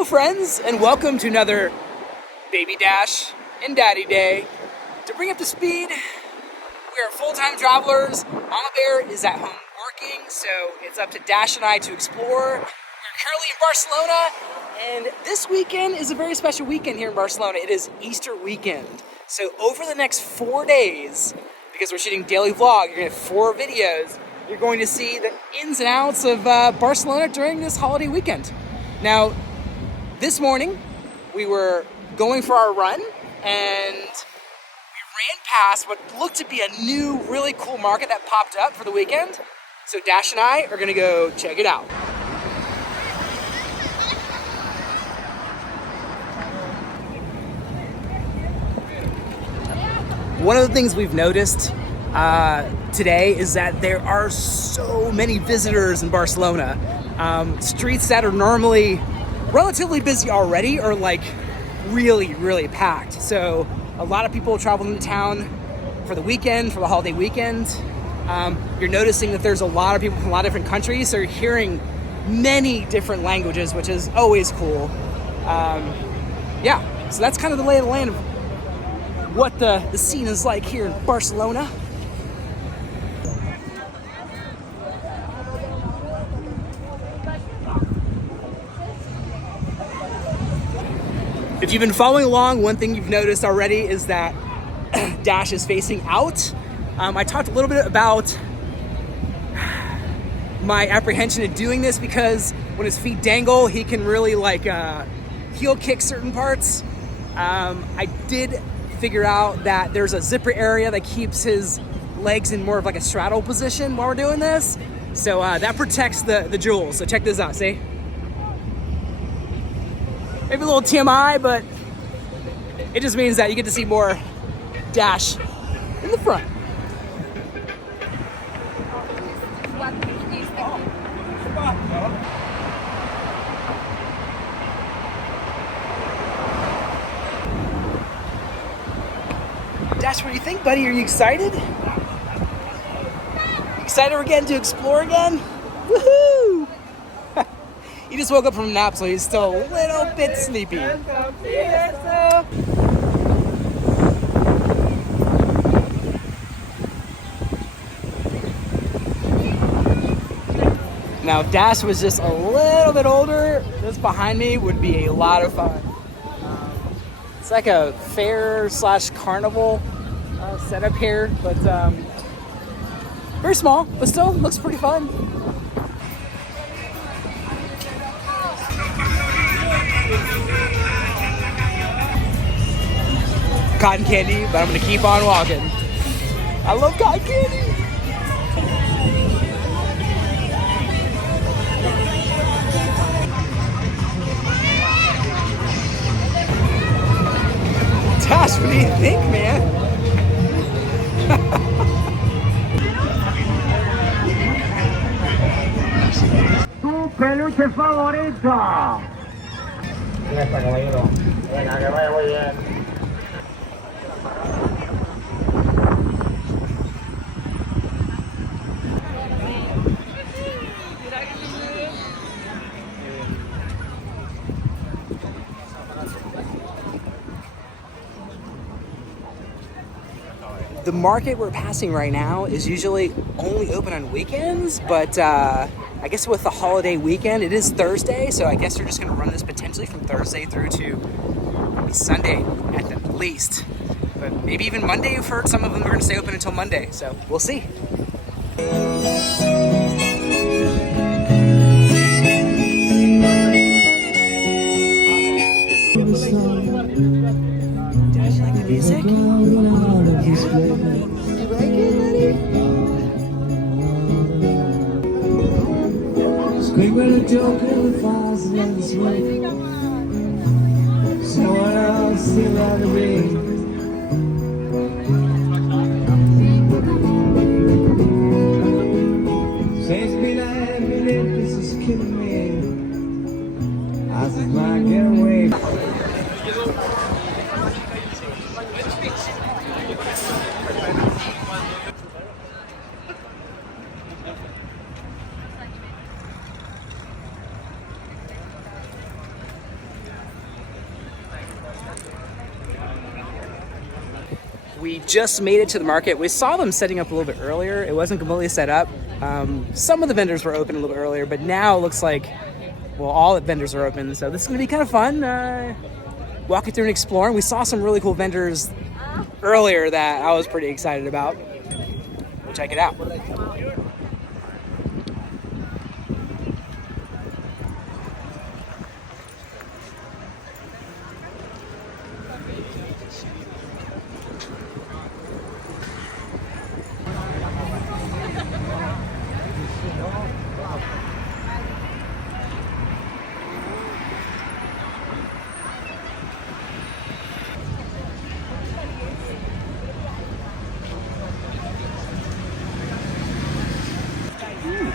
Hello friends, and welcome to another Baby Dash and Daddy Day. To bring up to speed, we are full-time travelers. Mama Bear is at home working, so it's up to Dash and I to explore. We're currently in Barcelona, and this weekend is a very special weekend here in Barcelona. It is Easter weekend. So over the next 4 days, because we're shooting daily vlog, you're gonna have 4 videos. You're going to see the ins and outs of Barcelona during this holiday weekend. Now, this morning, we were going for our run, and we ran past what looked to be a new, really cool market that popped up for the weekend. So Dash and I are gonna go check it out. One of the things we've noticed today is that there are so many visitors in Barcelona. Streets that are normally relatively busy already are like really packed. So a lot of people traveling to town for the weekend, for the holiday weekend. You're noticing that there's a lot of people from a lot of different countries, so you're hearing many different languages, which is always cool. Yeah, so that's kind of the lay of the land of what the scene is like here in Barcelona. If you've been following along, one thing you've noticed already is that Dash is facing out. I talked a little bit about my apprehension of doing this because when his feet dangle, he can really like heel kick certain parts. I did figure out that there's a zipper area that keeps his legs in more of like a straddle position while we're doing this. So that protects the jewels. So check this out, see? Maybe a little TMI, but it just means that you get to see more Dash in the front. Dash, what do you think, buddy? Are you excited? Excited we're getting to explore again? Woohoo! He just woke up from a nap, so he's still a little bit sleepy. Now, if Dash was just a little bit older, this behind me would be a lot of fun. It's like a fair/carnival setup here, but very small, but still looks pretty fun. Cotton candy, but I'm gonna keep on walking. I love cotton candy. Dash, what do you think, man? Tu peluche favorito. Ya está, caballero. Venga, que vaya muy bien. The market we're passing right now is usually only open on weekends, but I guess with the holiday weekend, it is Thursday, so I guess they're just gonna run this potentially from Thursday through to maybe Sunday at the least. But maybe even Monday. I've heard some of them are gonna stay open until Monday, so we'll see. Dash, you like the music? You like it, buddy? Squeak with a joke in the falls and the smoke. Someone else still on the ring. Says me like a minute, this is killing me. I said, my get away. We just made it to the market. We saw them setting up a little bit earlier. It wasn't completely set up. Some of the vendors were open a little bit earlier, but now it looks like, well, all the vendors are open. So this is gonna be kind of fun. Walking through and exploring. We saw some really cool vendors earlier that I was pretty excited about. We'll check it out.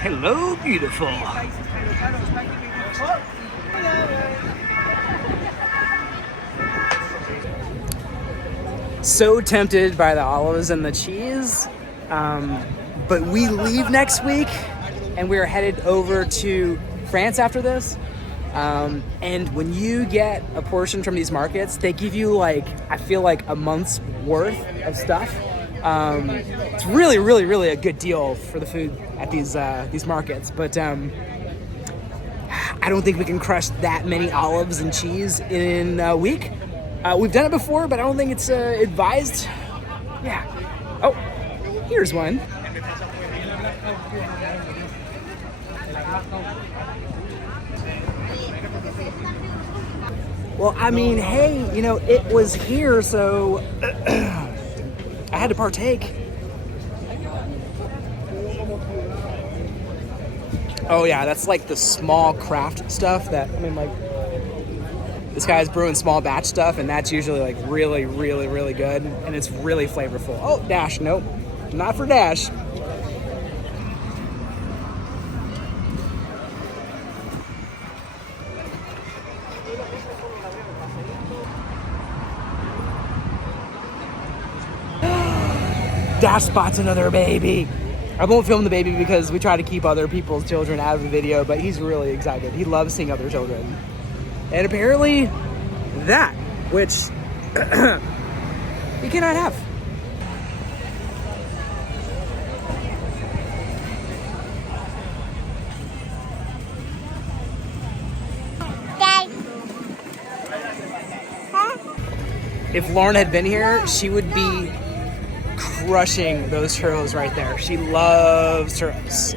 Hello, beautiful. So tempted by the olives and the cheese, but we leave next week and we're headed over to France after this. And when you get a portion from these markets, they give you like, I feel like a month's worth of stuff. It's really, really, really a good deal for the food at these markets. But I don't think we can crush that many olives and cheese in a week. We've done it before, but I don't think it's advised. Yeah. Oh, here's one. Well, I mean, hey, you know, it was here, so I had to partake. Oh yeah, that's like the small craft stuff that, I mean, like, this guy's brewing small batch stuff, and that's usually like really, really, really good, and it's really flavorful. Oh, Dash, nope, not for Dash. Dash spots another baby. I won't film the baby because we try to keep other people's children out of the video, but he's really excited. He loves seeing other children. And apparently that, which he cannot have. If Lauren had been here, she would be crushing those churros right there. She loves churros.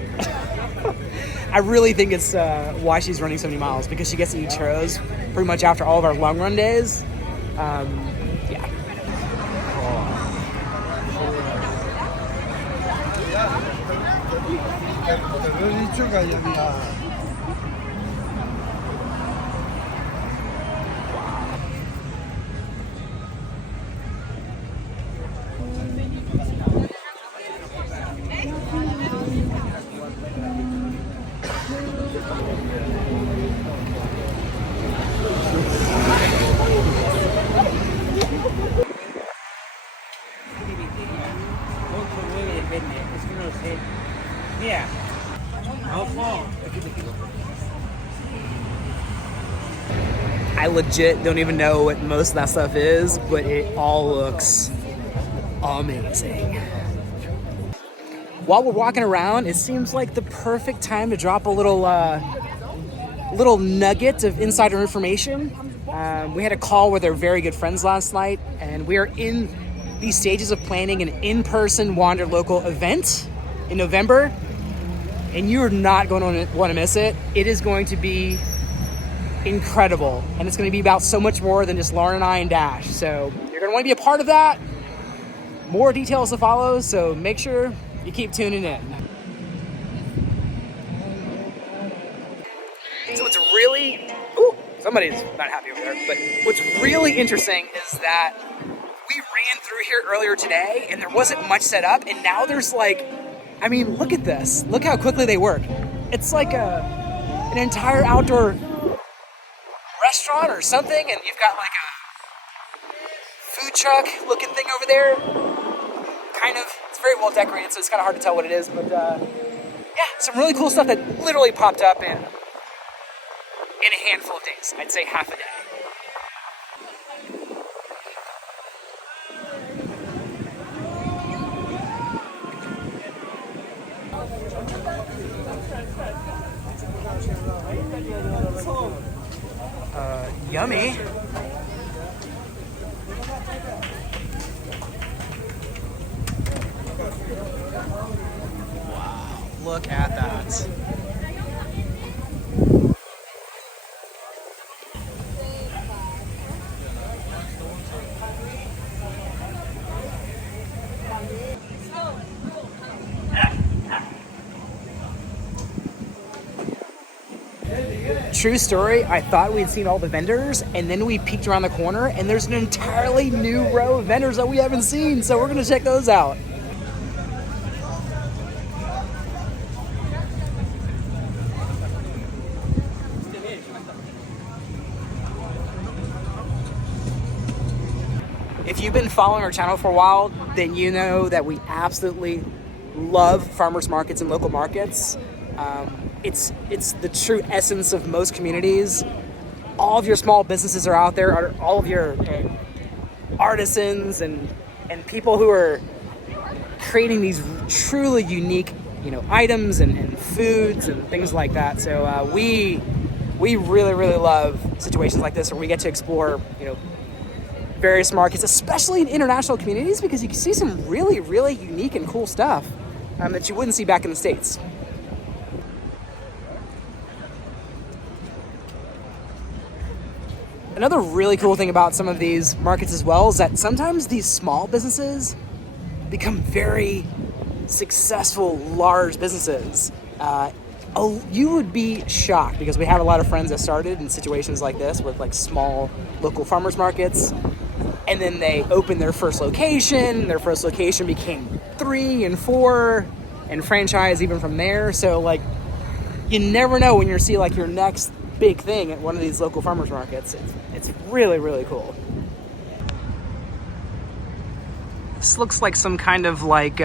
I really think it's why she's running so many miles, because she gets to eat churros pretty much after all of our long run days. Yeah. I legit don't even know what most of that stuff is, but it all looks amazing. While we're walking around, it seems like the perfect time to drop a little nugget of insider information. We had a call with our very good friends last night, and we are in the stages of planning an in-person Wanderlocal event in November, and you're not going to want to miss it. It is going to be incredible, and it's going to be about so much more than just Lauren and I and Dash. So you're going to want to be a part of that. More details to follow, so make sure you keep tuning in. So what's really, somebody's not happy over there, but what's really interesting is that we ran through here earlier today and there wasn't much set up, and now there's like, I mean, look at this. Look how quickly they work. It's like an entire outdoor restaurant or something, and you've got like a food truck looking thing over there. Kind of, it's very well decorated, so it's kind of hard to tell what it is, but yeah, some really cool stuff that literally popped up in a handful of days. I'd say half a day. Yummy. Wow, look at that. True story, I thought we'd seen all the vendors, and then we peeked around the corner, and there's an entirely new row of vendors that we haven't seen, so we're gonna check those out. If you've been following our channel for a while, then you know that we absolutely love farmers markets and local markets. It's the true essence of most communities. All of your small businesses are out there, all of your artisans and people who are creating these truly unique, items and foods and things like that. So we really, really love situations like this where we get to explore, various markets, especially in international communities, because you can see some really, really unique and cool stuff that you wouldn't see back in the States. Another really cool thing about some of these markets as well is that sometimes these small businesses become very successful, large businesses. You would be shocked, because we have a lot of friends that started in situations like this with like small local farmers markets, and then they opened their first location. Their first location became 3 and 4 and franchise even from there. So like, you never know when you're see like your next big thing at one of these local farmers markets. It's really, really cool. This looks like some kind of like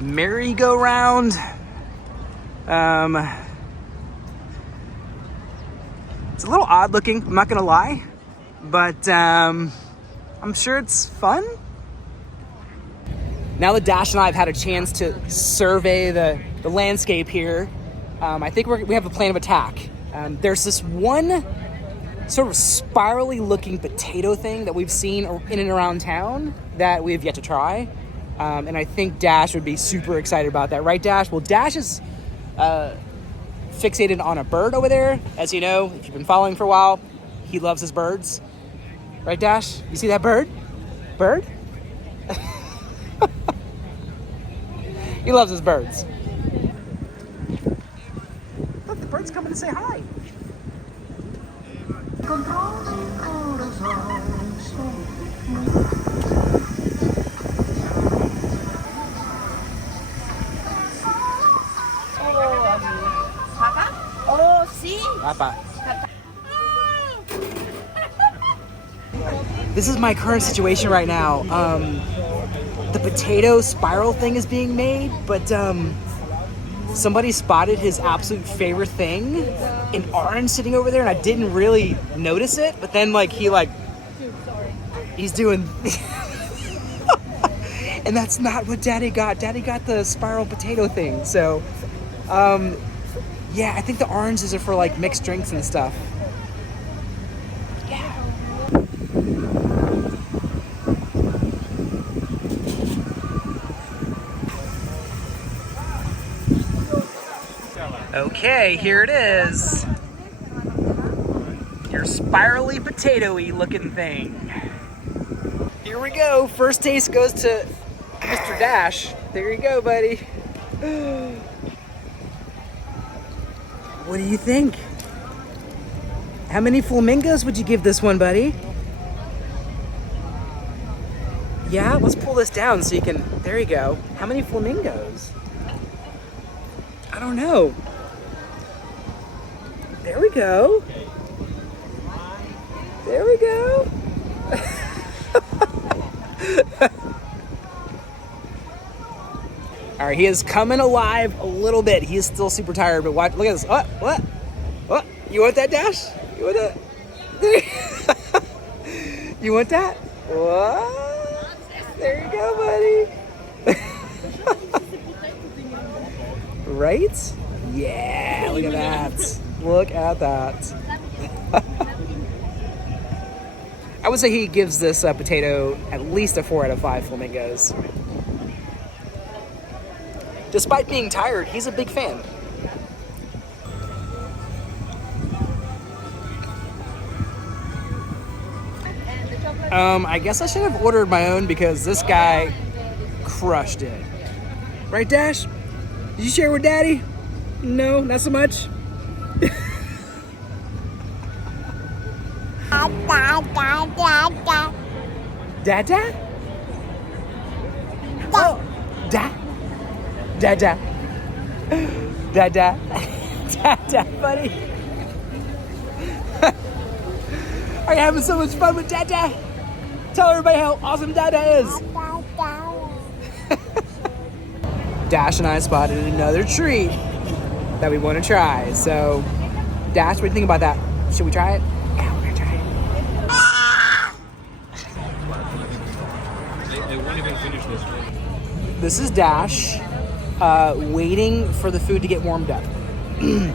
merry-go-round. It's a little odd looking, I'm not gonna lie, but I'm sure it's fun. Now that Dash and I have had a chance to survey the landscape here, I think we have a plan of attack. There's this one sort of spirally looking potato thing that we've seen in and around town that we have yet to try. And I think Dash would be super excited about that. Right, Dash? Well, Dash is fixated on a bird over there. As you know, if you've been following for a while, he loves his birds. Right, Dash? You see that bird? Bird? He loves his birds. Look, the bird's coming to say hi. Oh, sí. Papa. This is my current situation right now. The potato spiral thing is being made, but somebody spotted his absolute favorite thing, an orange sitting over there, and I didn't really notice it, but then he's doing and that's not what Daddy got. Daddy got the spiral potato thing. So yeah, I think the oranges are for like mixed drinks and stuff. Yeah. Okay, here it is. Your spirally potatoey looking thing. Here we go. First taste goes to Mr. Dash. There you go, buddy. What do you think? How many flamingos would you give this one, buddy? Yeah, let's pull this down so you can, there you go. How many flamingos? I don't know. There we go. There we go. All right, he is coming alive a little bit. He is still super tired, but watch, look at this. What? You want that, Dash? You want that? You want that? What? There you go, buddy. Right? Yeah, look at that. Look at that. I would say he gives this potato at least a 4 out of 5 flamingos. Despite being tired, he's a big fan. I guess I should have ordered my own because this guy crushed it. Right, Dash? Did you share with Daddy? No, not so much. Dada? Oh, Dada. Dada. Dada, buddy. Are you having so much fun with Dada? Tell everybody how awesome Dada is. Dash and I spotted another treat that we want to try. So, Dash, what do you think about that? Should we try it? Yeah, we're gonna try it. They won't even finish this. This is Dash waiting for the food to get warmed up. He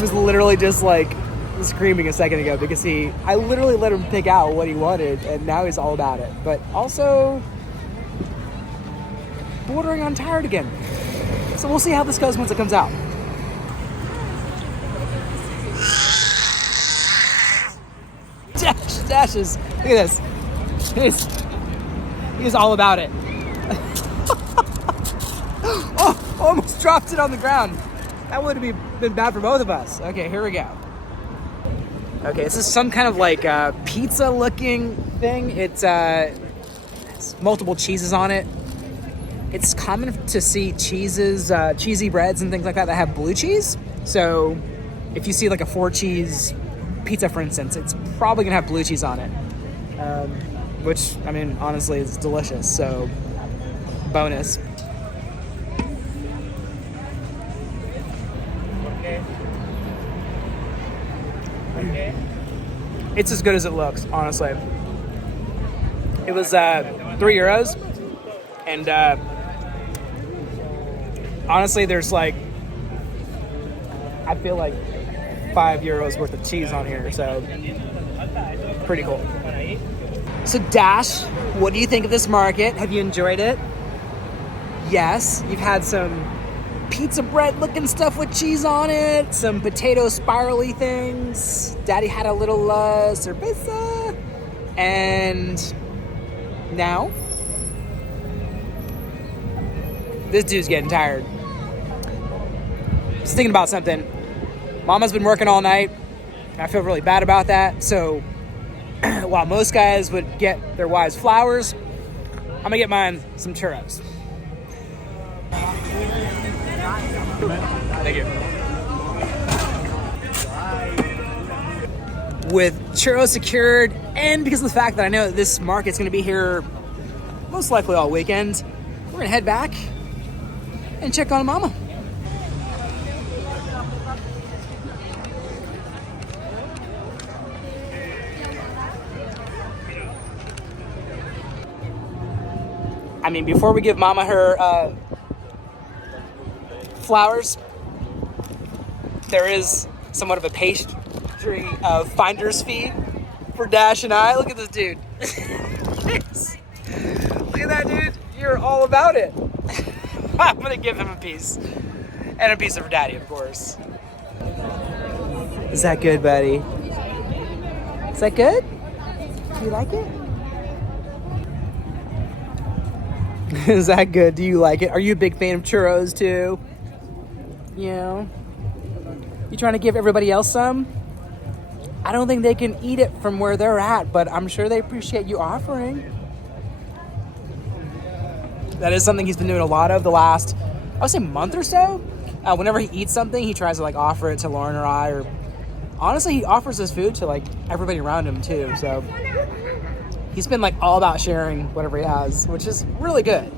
was literally just like screaming a second ago because I literally let him pick out what he wanted, and now he's all about it. But also bordering on tired again. So we'll see how this goes once it comes out. Dash is, look at this. He's all about it. Oh, almost dropped it on the ground. That would have been bad for both of us. Okay, here we go. Okay, this is some kind of like pizza looking thing. It's multiple cheeses on it. It's common to see cheesy breads and things like that have blue cheese. So if you see like a 4 cheese pizza, for instance, it's probably gonna have blue cheese on it. Which, I mean, honestly, is delicious. So bonus. It's as good as it looks, honestly. It was €3, and honestly, there's like, I feel like €5 worth of cheese on here, so pretty cool. So Dash, what do you think of this market? Have you enjoyed it? Yes, you've had some pizza bread looking stuff with cheese on it, some potato spirally things. Daddy had a little cerveza, and now this dude's getting tired. Just thinking about something. Mama's been working all night. I feel really bad about that. So while most guys would get their wives flowers, I'm gonna get mine some churros. Thank you. With churros secured, and because of the fact that I know that this market's gonna be here most likely all weekend, we're gonna head back and check on Mama. I mean, before we give Mama her flowers, there is somewhat of a pastry finder's fee for Dash and I. Look at this dude. Look at that dude. You're all about it. I'm gonna give him a piece. And a piece for Daddy, of course. Is that good, buddy? Is that good? Do you like it? Is that good? Do you like it? Are you a big fan of churros too? Yeah. You trying to give everybody else some? I don't think they can eat it from where they're at, but I'm sure they appreciate you offering. That is something he's been doing a lot of the last, I would say, month or so. Whenever he eats something, he tries to like offer it to Lauren or I, or honestly, he offers his food to like everybody around him too. So he's been like all about sharing whatever he has, which is really good.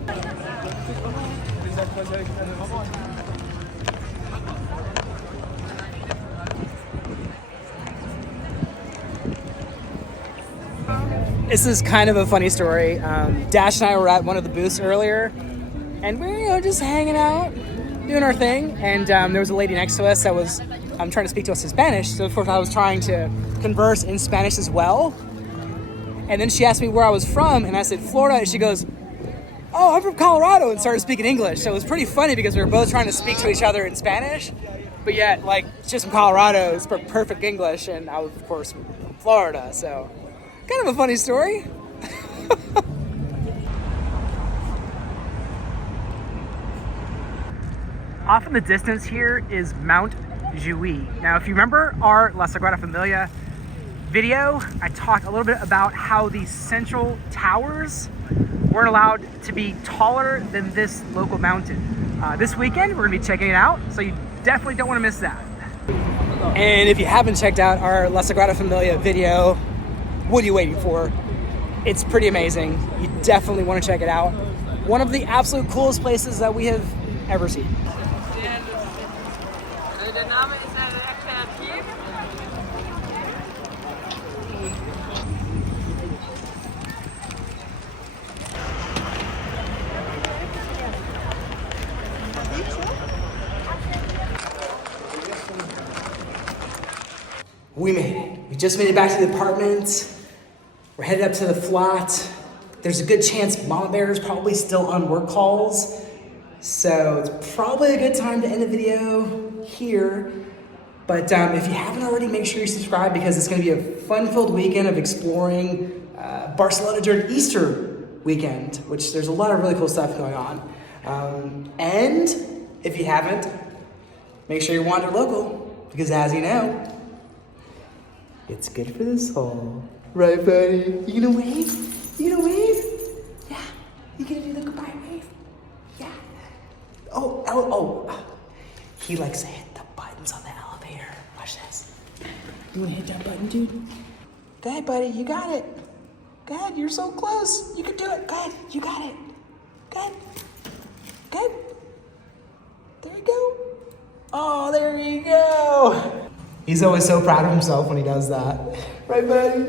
This is kind of a funny story. Dash and I were at one of the booths earlier, and we were, just hanging out, doing doing our thing, and there was a lady next to us that was trying to speak to us in Spanish. So of course I was trying to converse in Spanish as well. And then she asked me where I was from, and I said Florida, and she goes, "Oh, I'm from Colorado," and started speaking English. So it was pretty funny because we were both trying to speak to each other in Spanish, but yet, like, she's from Colorado, it's perfect English, and I was, of course, from Florida. So kind of a funny story. Off in the distance here is Mount Juiz. Now, if you remember our La Sagrada Familia video, I talked a little bit about how these central towers weren't allowed to be taller than this local mountain. This weekend, we're gonna be checking it out, so you definitely don't wanna miss that. And if you haven't checked out our La Sagrada Familia video, what are you waiting for? It's pretty amazing. You definitely wanna check it out. One of the absolute coolest places that we have ever seen. We made it. We just made it back to the apartment. We're headed up to the flat. There's a good chance Mama Bear is probably still on work calls. So it's probably a good time to end the video here. But if you haven't already, make sure you subscribe because it's gonna be a fun-filled weekend of exploring Barcelona during Easter weekend, which there's a lot of really cool stuff going on. And if you haven't, make sure you wander local because as you know, it's good for the soul. Right, buddy? You gonna wave? You gonna wave? Yeah. You gonna do the goodbye wave? Yeah. Oh. He likes to hit the buttons on the elevator. Watch this. You wanna hit that button, dude? Go ahead, buddy. You got it. Go ahead. You're so close. You can do it. Go ahead. You got it. Go ahead. Good. There you go. Oh, there you go. He's always so proud of himself when he does that. Right, buddy?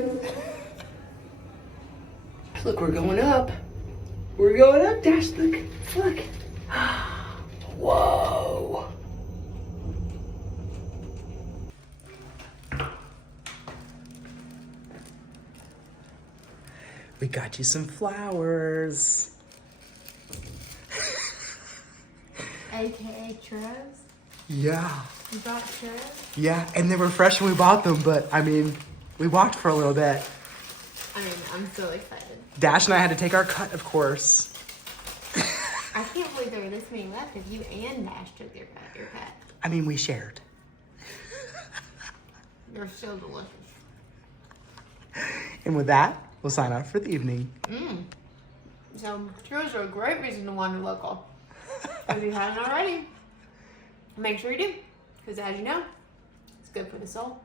Look, we're going up. We're going up, Dash. Look. Whoa. We got you some flowers. AKA churros? Yeah. You bought churros? Yeah, and they were fresh when we bought them, but I mean, we walked for a little bit. I mean, I'm so excited. Dash and I had to take our cut, of course. I can't believe there were this many left if you and Dash took your cut. I mean, we shared. They're so delicious. And with that, we'll sign off for the evening. So, churros are a great reason to wander local. If you haven't already, make sure you do. Because as you know, it's good for the soul.